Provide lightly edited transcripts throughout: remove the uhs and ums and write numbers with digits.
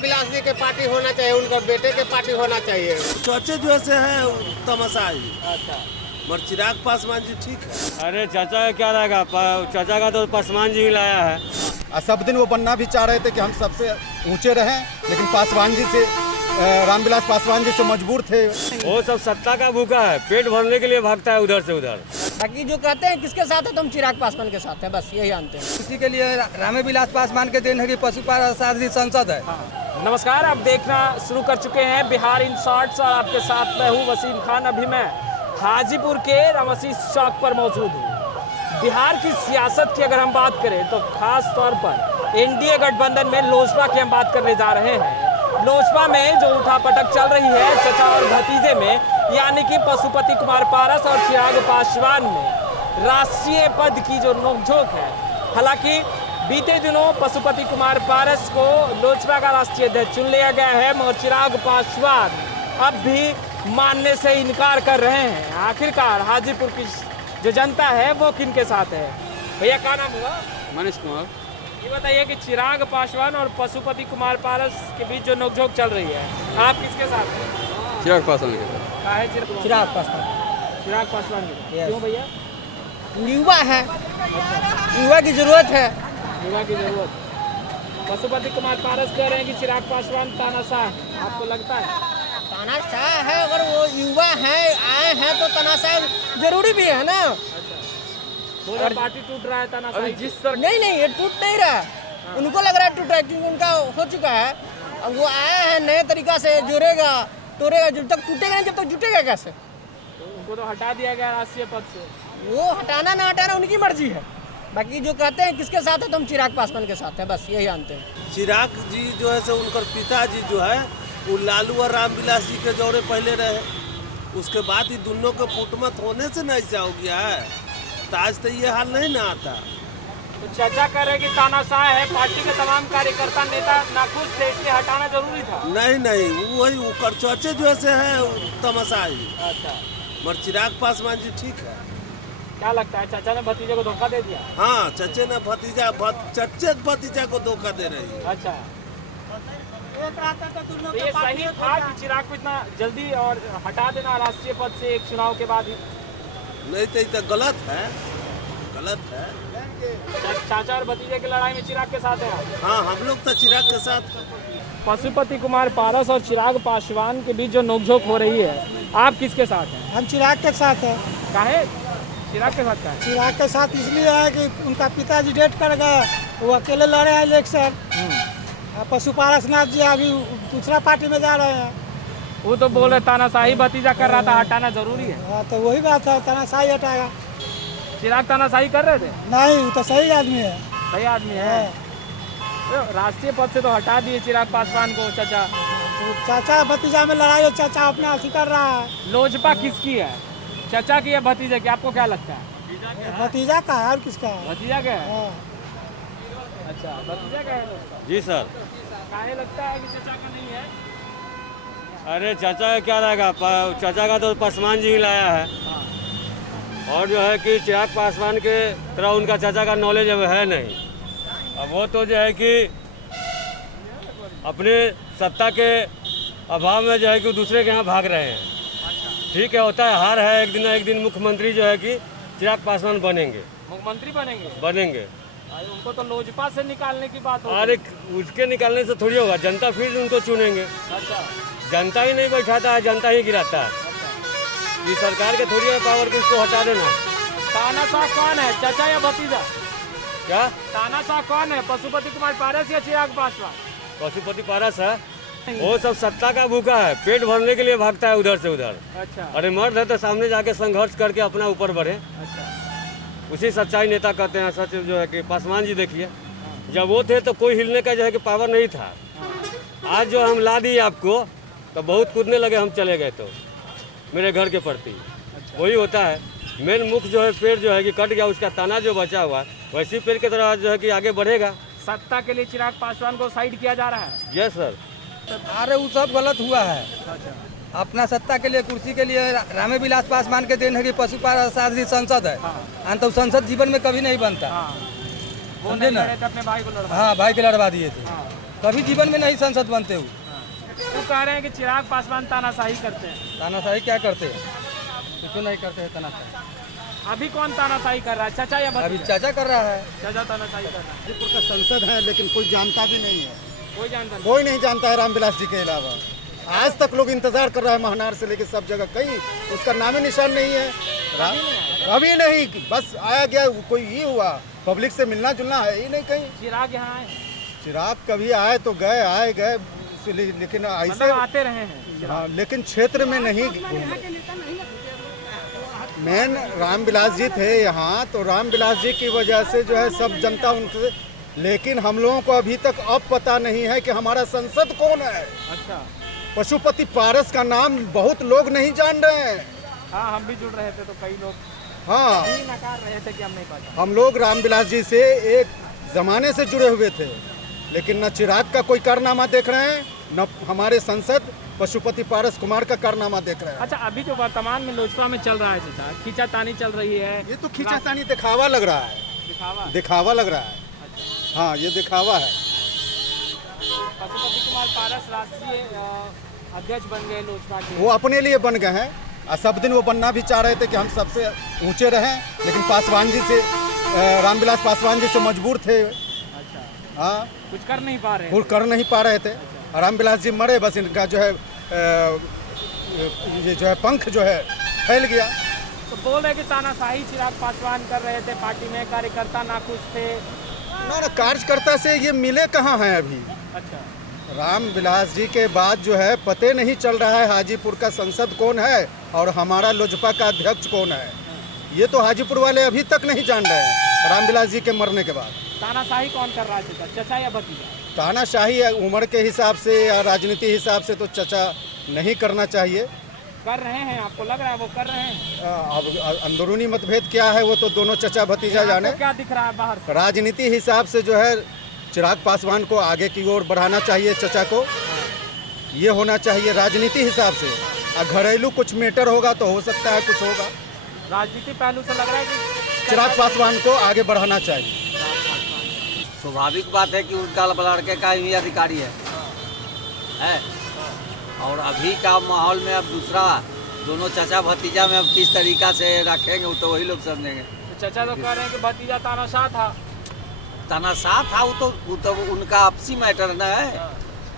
विलास जी के पार्टी होना चाहिए, उनका बेटे के पार्टी होना चाहिए। चाचे जो ऐसे है तमाशा ही। अच्छा, मगर चिराग पासवान जी ठीक है। अरे चाचा का क्या रहेगा, चाचा का तो पासवान जी ही लाया है। सब दिन वो बनना भी चाह रहे थे कि हम सबसे ऊंचे रहें, लेकिन पासवान जी से रामविलास पासवान जी से मजबूर थे। वो सब सत्ता का भूखा है, पेट भरने के लिए भागता है उधर से उधर। बाकी जो कहते हैं किसके साथ है, तो हम चिराग पासवान के साथ है, बस यही जानते हैं। इसी के लिए रामविलास पासवान के दिन है कि पशुपालन शास्त्री संसद है। नमस्कार, आप देखना शुरू कर चुके हैं बिहार इन शॉर्ट्स और आपके साथ मैं हूँ वसीम खान। अभी मैं हाजीपुर के रामसी चौक पर मौजूद हूँ। बिहार की सियासत की अगर हम बात करें तो खास तौर पर एनडीए गठबंधन में लोजपा की हम बात करने जा रहे हैं। लोजपा में जो उठापटक चल रही है चचा और भतीजे में, यानी कि पशुपति कुमार पारस और चिराग पासवान में राष्ट्रीय पद की जो नोकझोंक है। हालांकि बीते दिनों पशुपति कुमार पारस को लोजपा का राष्ट्रीय अध्यक्ष चुन लिया गया है, मगर चिराग पासवान अब भी मानने से इनकार कर रहे हैं। आखिरकार हाजीपुर की जो जनता है वो किन के साथ है? भैया क्या नाम हुआ? मनीष कुमार। ये बताइए कि चिराग पासवान और पशुपति कुमार पारस के बीच जो नोकझोंक चल रही है, आप किसके साथ हैं? चिराग पासवान के साथ। चिराग पासवान। चिराग पासवान के साथ। क्यों भैया? युवा है, युवा की जरूरत है। युवा की जरूरत। पशुपति कुमार पारस कह रहे हैं कि चिराग पासवान तानाशाह है, आपको लगता है? तानाशाह है, अगर वो युवा है, आए हैं तो तानाशाह जरूरी भी है ना। और पार्टी टूट रहा है तानाशाही जिस सर। नहीं, ये टूट नहीं रहा, उनको लग रहा है टूट रहा है, क्योंकि उनका हो चुका है। अब वो आए हैं नए तरीका से, जोड़ेगा तोड़ेगा, जब तक टूटेगा नहीं जब तक जुटेगा कैसे? तो उनको तो हटा दिया गया राष्ट्रीय पद से। वो हटाना ना हटाना उनकी मर्जी है। बाकी जो कहते हैं किसके साथ है, तो हम चिराग पासवान के साथ है, बस यही जानते हैं। चिराग जी जो है सो उनकर पिताजी जो है वो लालू और रामविलास जी के जोड़े पहले रहे। उसके बाद ही दोनों के फुटमत होने से न ऐसा हो गया है, तो आज तो ये हाल नहीं ना आता। तो चर्चा कर रहे हैं कि तानाशाह है, पार्टी के तमाम कार्यकर्ता नेता नाखुश थे, इसलिए हटाना जरूरी था। नहीं, वही ऊपर चाचे जो ऐसे है तमाशा ही। अच्छा, मगर चिराग पासवान जी ठीक है। क्या लगता है चाचा ने भतीजे को धोखा दे दिया? हाँ, चचे ने भतीजा को धोखा दे रही है। अच्छा, तो ये सही था कि चिराग को इतना जल्दी और हटा देना राष्ट्रीय पद से एक चुनाव के बाद ही? नहीं तो ये गलत है। चाचा और भतीजे की लड़ाई में चिराग के साथ है आप? हाँ, हम लोग तो चिराग के साथ। पशुपति कुमार पारस और चिराग पासवान के बीच जो नोकझोंक हो रही है, आप किसके साथ हैं? हम चिराग के साथ हैं। काहे चिराग के साथ? काहे? चिराग के साथ इसलिए है कि उनका पिताजी डेथ कर गए, वो अकेले लड़े हैं इलेक्शन। पशुपारस नाथ जी अभी दूसरा पार्टी में जा रहे हैं। वो तो बोल रहे तानाशाही भतीजा कर रहा था, हटाना जरूरी है। हाँ, तो वही बात है, तानाशाही हटाएगा। चिराग तानाशाही कर रहे थे? नहीं, वो तो सही आदमी है। सही आदमी है। तो राष्ट्रीय पद से तो हटा दिए चिराग पासवान को चाचा। तो चाचा भतीजा में लड़ाई है, चाचा अपने अथी कर रहा है। लोजपा किसकी है, चाचा की या भतीजे की? आपको क्या लगता है? भतीजा का है और किसका है? भतीजा का है। हाँ। अच्छा, भतीजा का है। जी सर। काहे लगता है कि चाचा का नहीं है? अरे चाचा का क्या रहेगा, चाचा का तो पासवान जी ही लाया है। और जो है कि चिराग पासवान के तरह उनका चाचा का नॉलेज अब है नहीं। अब वो तो जो है कि अपने सत्ता के अभाव में जो है कि दूसरे के यहाँ भाग रहे हैं। ठीक है, होता है, हार है, एक दिन मुख्यमंत्री जो है कि चिराग पासवान बनेंगे। मुख्यमंत्री बनेंगे। उनको तो लोजपा से निकालने की बात हो। अरे उसके निकालने से थोड़ी होगा, जनता फिर उनको चुनेंगे। अच्छा, जनता ही नहीं बैठाता है, जनता ही गिराता है। ये सरकार के थोड़ी है पावर कि इसको हटा देना। तानाशाह कौन है, चाचा या भतीजा? क्या तानाशाह कौन है, पशुपति कुमार पारस या चिराग पासवान? पशुपति पारस है, वो सब सत्ता का भूखा है, पेट भरने के लिए भागता है उधर से उधर। अच्छा, अरे मर्द है तो सामने जाके संघर्ष करके अपना ऊपर बढ़े। अच्छा, उसी सच्चाई नेता कहते हैं। सच जो है कि पासवान जी देखिए, जब वो थे तो कोई हिलने का जो है कि पावर नहीं था। आज जो हम ला दिए आपको तो बहुत कूदने लगे, हम चले गए तो मेरे घर के प्रति। वही होता है, मेन मुख जो है पेड़ जो है कि कट गया, उसका तना जो बचा हुआ वैसी पेड़ की तरह जो है कि आगे बढ़ेगा। सत्ता के लिए चिराग पासवान को साइड किया जा रहा है? Yes sir. अरे वो सब गलत हुआ है। अपना सत्ता के लिए, कुर्सी के लिए रामविलास पासवान के दिन है कि पशुपालन शास्त्री संसद है। तो संसद जीवन में कभी नहीं बनता। वो समझे नहीं ना? लड़े थे, अपने भाई को लड़वा। हाँ, भाई के लड़वा दिए थे। कभी जीवन में नहीं सांसद बनते हो। वो कह रहे हैं कि चिराग पासवान तानाशाही करते हैं। तानाशाही क्या करते हैं? कुछ नहीं करते हैं तानाशाही। अभी कौन तानाशाही कर रहा है, चाचा या अभी भतीजा? चाचा कर रहा है। चाचा तानाशाही कर रहा है। हाजीपुर का संसद है लेकिन कोई जानता भी नहीं है, कोई जानता नहीं। कोई नहीं जानता है रामविलास जी के अलावा। आज तक लोग इंतजार कर रहे हैं महनार से लेकर सब जगह, कहीं उसका नाम निशान नहीं है। अभी नहीं, बस आया गया, कोई ही हुआ, पब्लिक से मिलना जुलना है ही नहीं कहीं। चिराग यहाँ आए, चिराग कभी आए तो गए, आए गए, लेकिन ऐसे मतलब आते रहे हैं। हाँ, लेकिन क्षेत्र में नहीं। मेन रामविलास जी थे यहाँ, तो रामविलास जी की वजह से जो है सब जनता उनसे, लेकिन हम लोगों को अभी तक अब पता नहीं है कि हमारा सांसद कौन है। अच्छा, पशुपति पारस का नाम बहुत लोग नहीं जान रहे हैं। हाँ हम भी जुड़ रहे थे तो कई लोग हाँ, भी नकार रहे थे कि हम नहीं पता। हम लोग रामविलास जी से एक जमाने से जुड़े हुए थे, लेकिन न चिराग का कोई कारनामा देख रहे हैं, न हमारे सांसद पशुपति पारस कुमार का कारनामा देख रहे हैं। अच्छा, अभी जो वर्तमान में लोजपा में चल रहा है चाचा, खींचातानी चल रही है। ये तो खींचातानी दिखावा लग रहा है, दिखावा। दिखावा लग रहा है। हाँ, ये दिखावा है। पशुपति कुमार पारस राष्ट्रीय अध्यक्ष बन गए लोजपा के। वो अपने लिए बन गए हैं और सब दिन वो बनना भी चाह रहे थे कि हम सबसे ऊंचे रहें, लेकिन पासवान जी से, रामविलास पासवान जी से मजबूर थे। अच्छा, हाँ, कुछ कर नहीं पा रहे। वो कर नहीं पा रहे थे। और रामविलास जी मरे, बस इनका जो है ये जो है पंख जो है फैल गया। तो बोल रहे कि तानाशाही चिराग पासवान कर रहे थे, पार्टी में कार्यकर्ता नाखुश थे। ना कार्यकर्ता से ये मिले कहाँ हैं अभी। अच्छा, रामविलास जी के बाद जो है पते नहीं चल रहा है हाजीपुर का सांसद कौन है और हमारा लोजपा का अध्यक्ष कौन है। ये तो हाजीपुर वाले अभी तक नहीं जान रहे हैं रामविलास जी के मरने के बाद। तानाशाही कौन कर रहा है, चाचा या भतीजा? तानाशाही उम्र के हिसाब से या राजनीति हिसाब से तो चचा नहीं करना चाहिए। कर रहे हैं, आपको लग रहा है वो कर रहे हैं? अब अंदरूनी मतभेद क्या है वो तो दोनों चचा भतीजा जाने। आपको क्या दिख रहा है बाहर से? राजनीति हिसाब से जो है चिराग पासवान को आगे की ओर बढ़ाना चाहिए, चचा को ये होना चाहिए राजनीति हिसाब से। और घरेलू कुछ मैटर होगा तो हो सकता है कुछ होगा। राजनीति पहलू से लग रहा है कि चिराग पासवान को आगे बढ़ाना चाहिए। स्वाभाविक बात है कि उनका लड़के का ही अधिकारी है। और अभी का माहौल में अब दूसरा दोनों चाचा भतीजा में अब किस तरीका से रखेंगे वो तो वही लोग समझेंगे। तो चाचा तो कह रहे हैं कि भतीजा तानाशाह था। तानाशाह था वो तो उनका आपसी मैटर न है।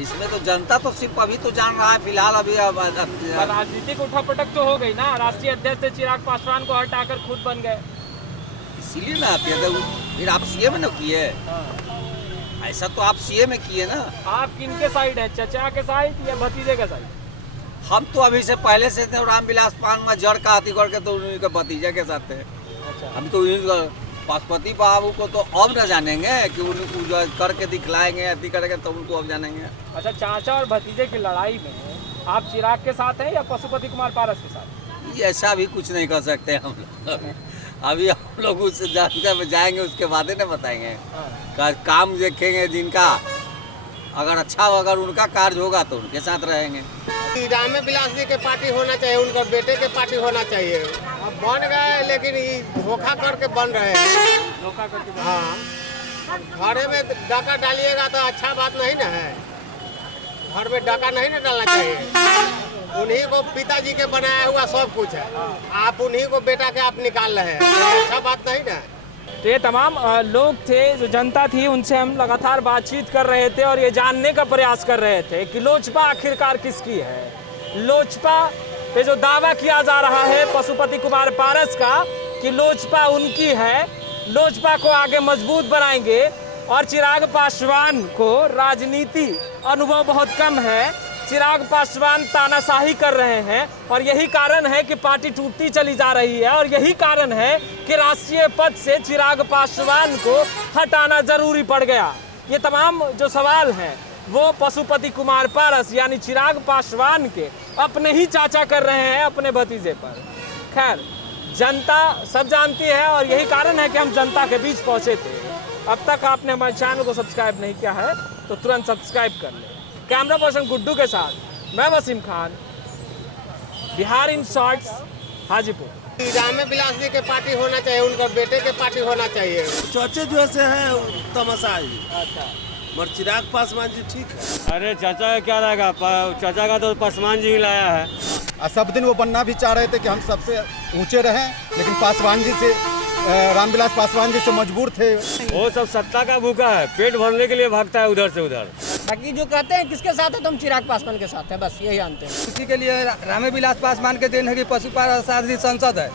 इसमें तो जनता तो सिर्फ अभी तो जान रहा है फिलहाल। अभी राजनीतिक उठापटक तो हो गई ना, राष्ट्रीय अध्यक्ष से चिराग पासवान को हटाकर खुद बन गए, इसीलिए ना फिर आप सीए में न किए। ऐसा तो आप सीए में किए ना। आप किनके साइड है, चचा के साइड या भतीजे के साइड? हम तो अभी से पहले से थे रामविलास पासवान में जड़ का हाथी करके तो उन्हीं के भतीजे के साथ थे। हम तो पशुपति बाबू को तो अब न जानेंगे कि उनको जो करके दिखलाएंगे अति करेंगे तो उनको अब जानेंगे। अच्छा, चाचा और भतीजे की लड़ाई में आप चिराग के साथ हैं या पशुपति कुमार पारस के साथ? ऐसा भी कुछ नहीं कर सकते हम लोग। अभी हम लोग उस जानते में जाएंगे उसके बाद ही बताएंगे। काम देखेंगे जिनका, अगर अच्छा अगर उनका कार्य होगा तो उनके साथ रहेंगे। रामविलास जी के पार्टी होना चाहिए, उनका बेटे के पार्टी होना चाहिए। अब बन गए लेकिन ये धोखा करके बन रहे हैं। धोखा करके? हाँ, घरे में डाका डालिएगा तो अच्छा बात नहीं ना है। घर में डाका नहीं ना डालना चाहिए। उन्हीं को पिताजी के बनाया हुआ सब कुछ है, आप उन्हीं को बेटा के आप निकाल रहे हैं, अच्छा बात नहीं ना। तो ये तमाम लोग थे, जो जनता थी, उनसे हम लगातार बातचीत कर रहे थे और ये जानने का प्रयास कर रहे थे कि लोजपा आखिरकार किसकी है। लोजपा पे जो दावा किया जा रहा है पशुपति कुमार पारस का कि लोजपा उनकी है, लोजपा को आगे मजबूत बनाएंगे। और चिराग पासवान को राजनीति अनुभव बहुत कम है, चिराग पासवान तानाशाही कर रहे हैं और यही कारण है कि पार्टी टूटती चली जा रही है। और यही कारण है कि राष्ट्रीय पद से चिराग पासवान को हटाना जरूरी पड़ गया। ये तमाम जो सवाल हैं वो पशुपति कुमार पारस यानी चिराग पासवान के अपने ही चाचा कर रहे हैं अपने भतीजे पर। खैर, जनता सब जानती है और यही कारण है कि हम जनता के बीच पहुंचे थे। अब तक आपने हमारे चैनल को सब्सक्राइब नहीं किया है तो तुरंत सब्सक्राइब कर लें। कैमरा पर्सन गुड्डू के साथ मैं वसीम खान, बिहार इन शॉर्ट्स, हाजीपुर। रामविलास जी के पार्टी होना चाहिए, उनका बेटे के पार्टी होना चाहिए। चौचे जो से है तमाशाही। अच्छा, मगर चिराग पासवान जी ठीक है। अरे चाचा का क्या रहेगा, चाचा का तो पासवान जी ही लाया है। सब दिन वो बनना भी चाह रहे थे कि हम सबसे ऊंचे रहें, लेकिन पासवान जी से रामविलास पासवान जी से मजबूर थे। वो सब सत्ता का भूखा है, पेट भरने के लिए भागता है उधर से उधर। बाकी जो कहते हैं किसके साथ है तो हम चिराग पासवान के साथ है, बस यही जानते हैं। इसी के लिए रामेविलास पासवान के दिन है कि पशुपालन सांसद संसद है।